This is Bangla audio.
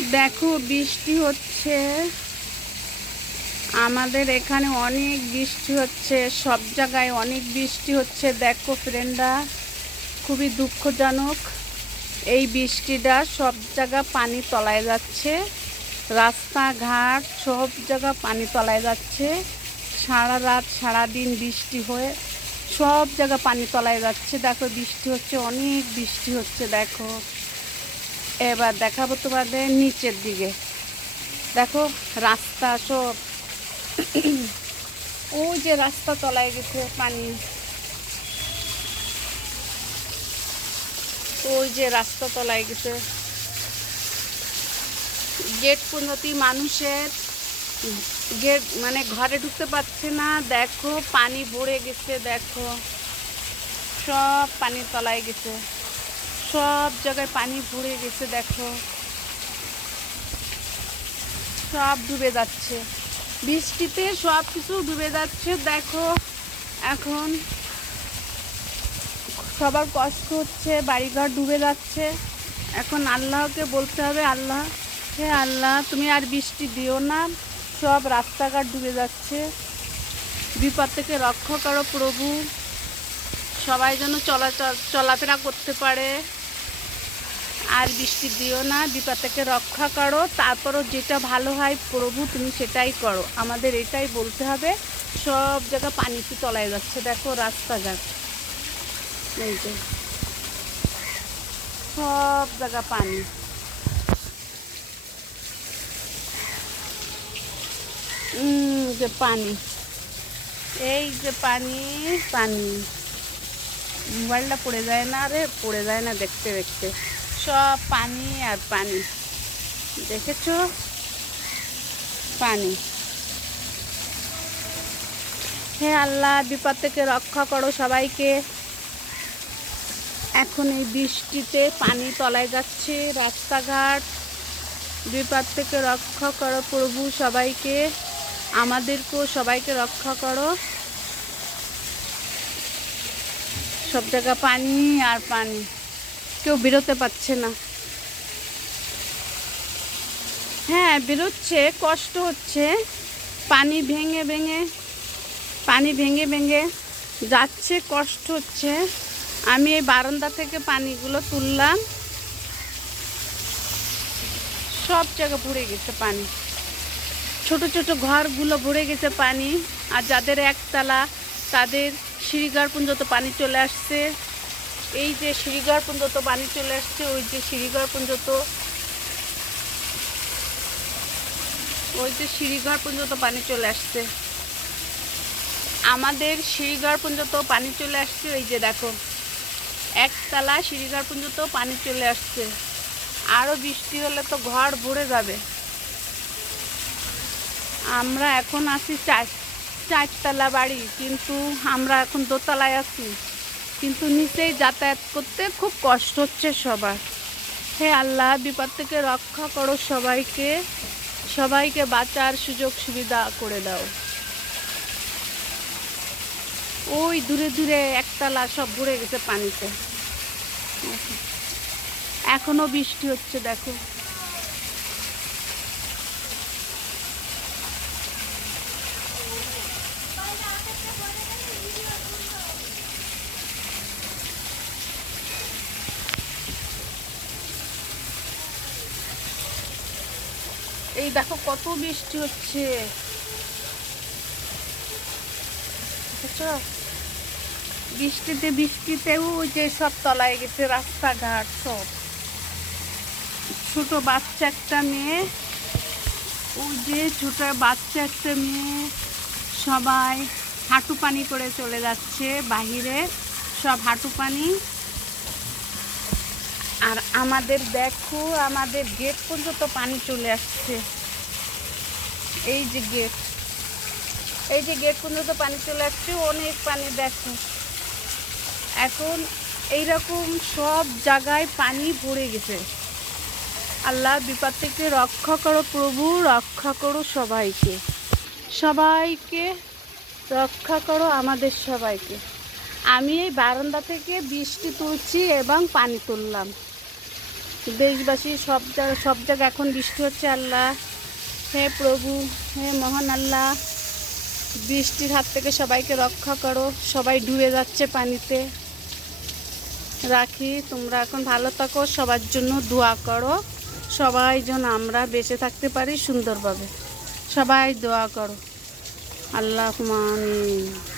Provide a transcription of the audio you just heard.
দেখো, বৃষ্টি হচ্ছে। আমাদের এখানে অনেক বৃষ্টি হচ্ছে, সব জায়গায় অনেক বৃষ্টি হচ্ছে। দেখো, ফ্রেন্ডরা, খুবই দুঃখজনক। এই বৃষ্টিটা সব জায়গা পানি তলায় যাচ্ছে। রাস্তাঘাট সব জায়গা পানি তলায় যাচ্ছে। সারা রাত সারা দিন বৃষ্টি হয়ে সব জায়গা পানি তলায় যাচ্ছে। দেখো, বৃষ্টি হচ্ছে, অনেক বৃষ্টি হচ্ছে, দেখো। এবার দেখাবো তোমাদের নিচের দিকে। দেখো, রাস্তা সব। ওই যে রাস্তা তলায় গেছে পানি। ওই যে রাস্তা তলায় গেছে। গেট পর্যন্ত মানুষের। গেট মানে ঘরে ঢুকতে পারছে না। দেখো, পানি ভরে গেছে, দেখো। সব পানি তলায় গেছে। সব জায়গায় পানি ভরে গেছে, দেখো। সব ডুবে যাচ্ছে। বৃষ্টিতে সব কিছু ডুবে যাচ্ছে, দেখো। এখন সবার কষ্ট হচ্ছে, বাড়িঘর ডুবে যাচ্ছে। এখন আল্লাহকে বলতে হবে, আল্লাহ, হে আল্লাহ, তুমি আর বৃষ্টি দিও না। সব রাস্তাঘাট ডুবে যাচ্ছে। বিপদ থেকে রক্ষা করো প্রভু। সবাই যেন চলাচল, চলাফেরা করতে পারে। আর বৃষ্টি দিও না বিপদ থেকে রক্ষা করো, তারপরও যেটা ভালো হয় প্রভু, তুমি সেটাই করো। আমাদের এটাই বলতে হবে, সব জায়গা পানিতে তলায় যাচ্ছে, দেখো রাস্তাঘাট। এই যে, সব জায়গা পানি। যে পানি, এই যে পানি পানি। মোবাইলটা পড়ে যায় না রে, পড়ে যায় না দেখতে দেখতে। সব পানি আর পানি। দেখেছ? পানি। হে আল্লাহ, বিপদ থেকে রক্ষা করো সবাইকে। এখন এই বৃষ্টিতে পানি তলায় যাচ্ছে, রাস্তাঘাট। বিপদ থেকে রক্ষা করো প্রভু সবাইকে। আমাদেরকেও সবাইকে রক্ষা করো। সব জায়গা পানি আর পানি। কেউ বেরোতে পারছে না। হ্যাঁ বেরোচ্ছে, কষ্ট হচ্ছে। পানি ভেঙে ভেঙে, পানি ভেঙে ভেঙে যাচ্ছে, কষ্ট হচ্ছে। আমি এই বারান্দা থেকে পানিগুলো তুললাম। সব জায়গা ভরে গেছে পানি। ছোট ছোট ঘরগুলো ভরে গেছে পানি। আর যাদের একতলা, তাদের সিঁড়িঘর পর্যন্ত পানি চলে আসছে। এই যে সিঁড়িঘর পর্যন্ত পানি চলে আসছে, ওই যে সিঁড়িঘর পর্যন্ত ওই যে সিঁড়িঘর পর্যন্ত পানি চলে আসছে। আমাদের সিঁড়িঘর পর্যন্ত পানি চলে আসছে ওই যে দেখো, একতলা সিঁড়িঘর পর্যন্ত পানি চলে আসছে আরও বৃষ্টি হলে তো ঘর ভরে যাবে। আমরা এখন আছি চার চারতলা বাড়ি, কিন্তু আমরা এখন দোতলায় আছি। কিন্তু নিচেই যাতায়াত করতে খুব কষ্ট হচ্ছে সবার। হে আল্লাহ, বিপদ থেকে রক্ষা করো সবাইকে। সবাইকে বাঁচার সুযোগ সুবিধা করে দাও। ওই দূরে দূরে একতলা সব ভরে গেছে পানিতে। এখনও বৃষ্টি হচ্ছে, দেখো। এই দেখো কত বৃষ্টি হচ্ছে। বৃষ্টিতে বৃষ্টিতেও যে সব তলায় গেছে রাস্তাঘাট সব। ছোট বাচ্চা একটা মেয়ে ও যে ছোট বাচ্চা একটা মেয়ে, সবাই হাঁটু পানি করে চলে যাচ্ছে বাহিরে, সব হাঁটু পানি। আর আমাদের দেখো, আমাদের গেট পর্যন্ত পানি চলে আসছে। এই যে গেট। এই যে গেট পর্যন্ত পানি চলে আসছে, অনেক পানি দেখো। এখন এইরকম সব জায়গায় পানি ভরে গেছে। আল্লাহ বিপদ থেকে রক্ষা করো প্রভু, রক্ষা করো সবাইকে। সবাইকে রক্ষা করো আমাদের সবাইকে। আমি এই বারান্দা থেকে বৃষ্টি তুলছি এবং পানি তুললাম। দেশবাসী সব জায়গা সব জায়গায় এখন বৃষ্টি হচ্ছে, আল্লাহ। হে প্রভু, হে মহান আল্লাহ, বৃষ্টির হাত থেকে সবাইকে রক্ষা করো। সবাই ডুবে যাচ্ছে পানিতে। রাখি, তোমরা এখন ভালো থাকো, সবার জন্য দোয়া করো। সবাই যেন আমরা বেঁচে থাকতে পারি সুন্দরভাবে। সবাই দোয়া করো। আল্লাহ আমিন।